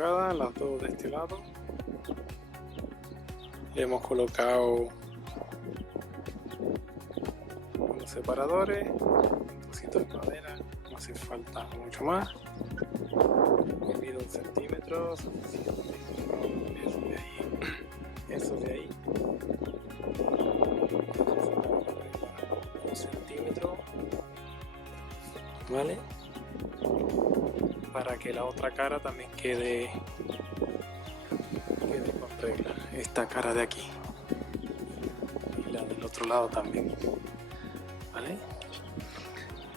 colocadas, las dos de este lado. Le hemos colocado unos separadores, un trocito de madera, no hace falta mucho más. Me mido 1 centímetro, suficiente. Eso de ahí. 1 centímetro, ¿vale? Para que la otra cara también quede con regla. Esta cara de aquí y la del otro lado también, ¿vale?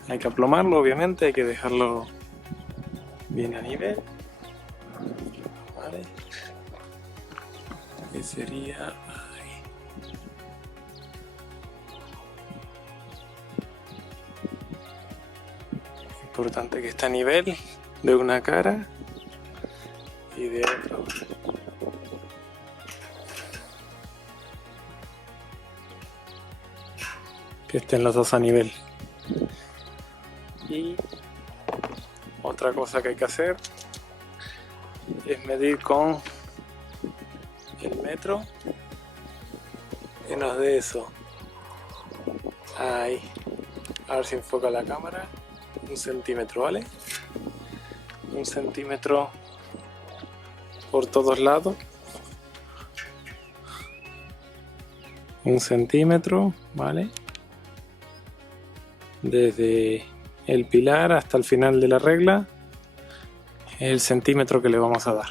Hay que aplomarlo, obviamente, hay que dejarlo bien a nivel, ¿vale? Que sería ahí. Importante que esté a nivel de una cara y de otra. Que estén los dos a nivel. Y otra cosa que hay que hacer es medir con el metro que nos dé eso. Ahí. A ver si enfoca la cámara. 1 centímetro, ¿vale? 1 centímetro por todos lados. 1 centímetro, ¿vale? Desde el pilar hasta el final de la regla, el centímetro que le vamos a dar.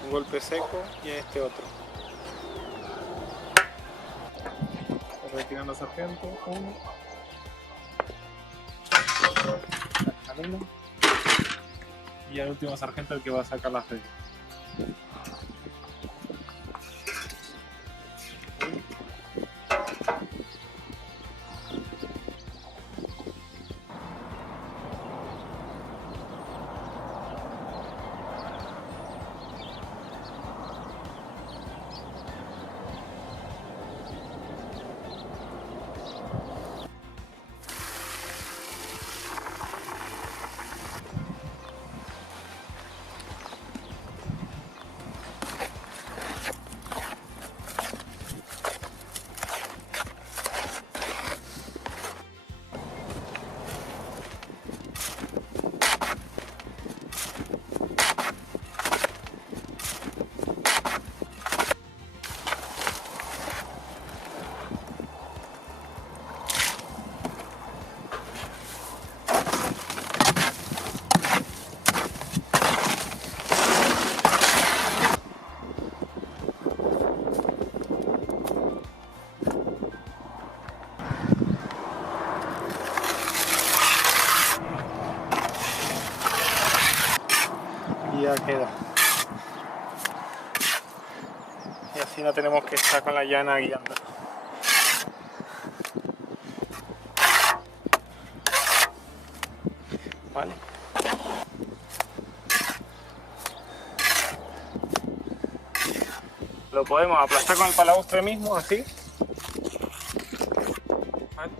Un golpe seco y este otro. Retirando sargento, uno. Y el último sargento el que va a sacar las reglas. Y así no tenemos que estar con la llana guiando. ¿Vale? Lo podemos aplastar con el palaustre mismo, así. ¿Vale?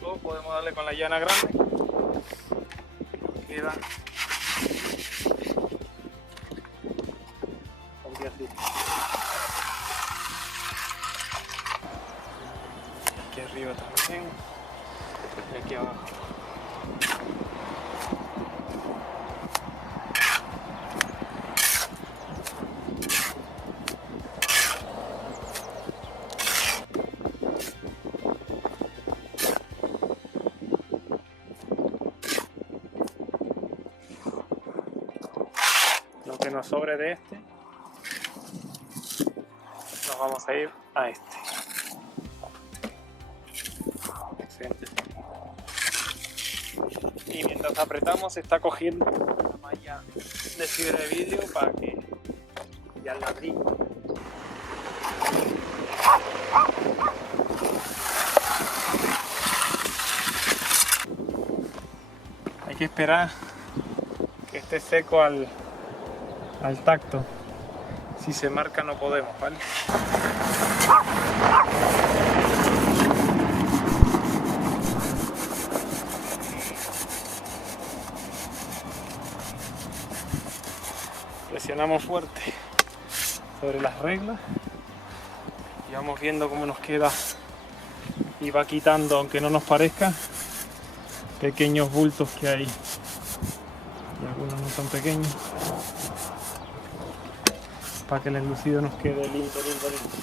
Luego podemos darle con la llana grande. Queda así. Aquí arriba también. Y aquí abajo. Lo que nos sobre de este, nos vamos a ir a este. Excelente. Y mientras apretamos se está cogiendo una malla de fibra de vidrio para que ya el ladrillo. Hay que esperar que esté seco al tacto. Si se marca no podemos, ¿vale? Presionamos fuerte sobre las reglas y vamos viendo cómo nos queda y va quitando, aunque no nos parezca, pequeños bultos que hay y algunos no tan pequeños, para que el enlucido nos quede limpio, limpio, limpio.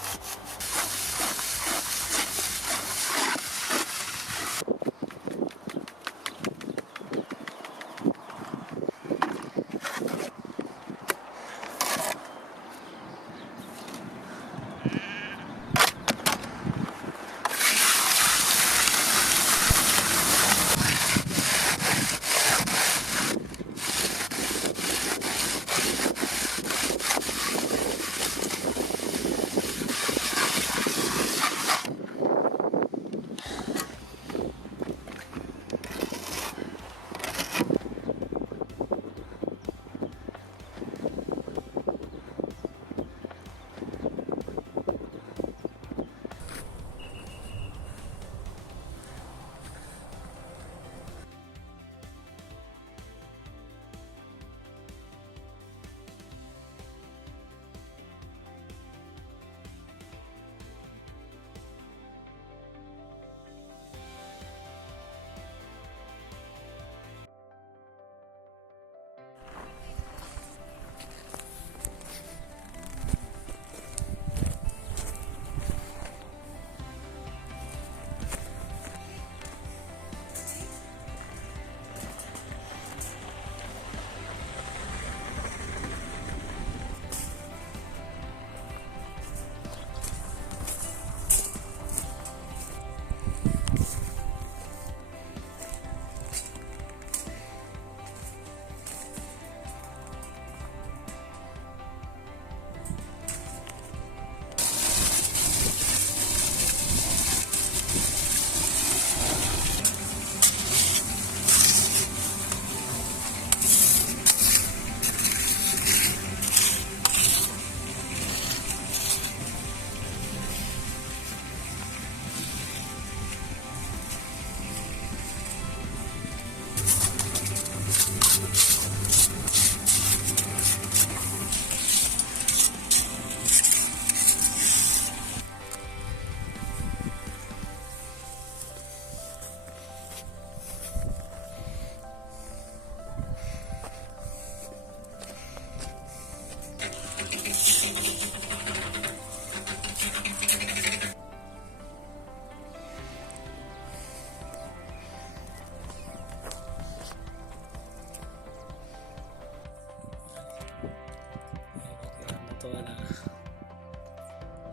Toda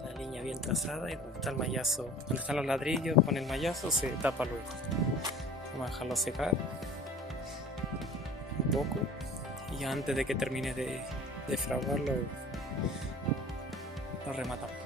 la línea bien trazada, y donde está el mallazo, donde están los ladrillos con el mallazo se tapa luego. Vamos a dejarlo secar poco y antes de que termine de fraguarlo lo rematamos.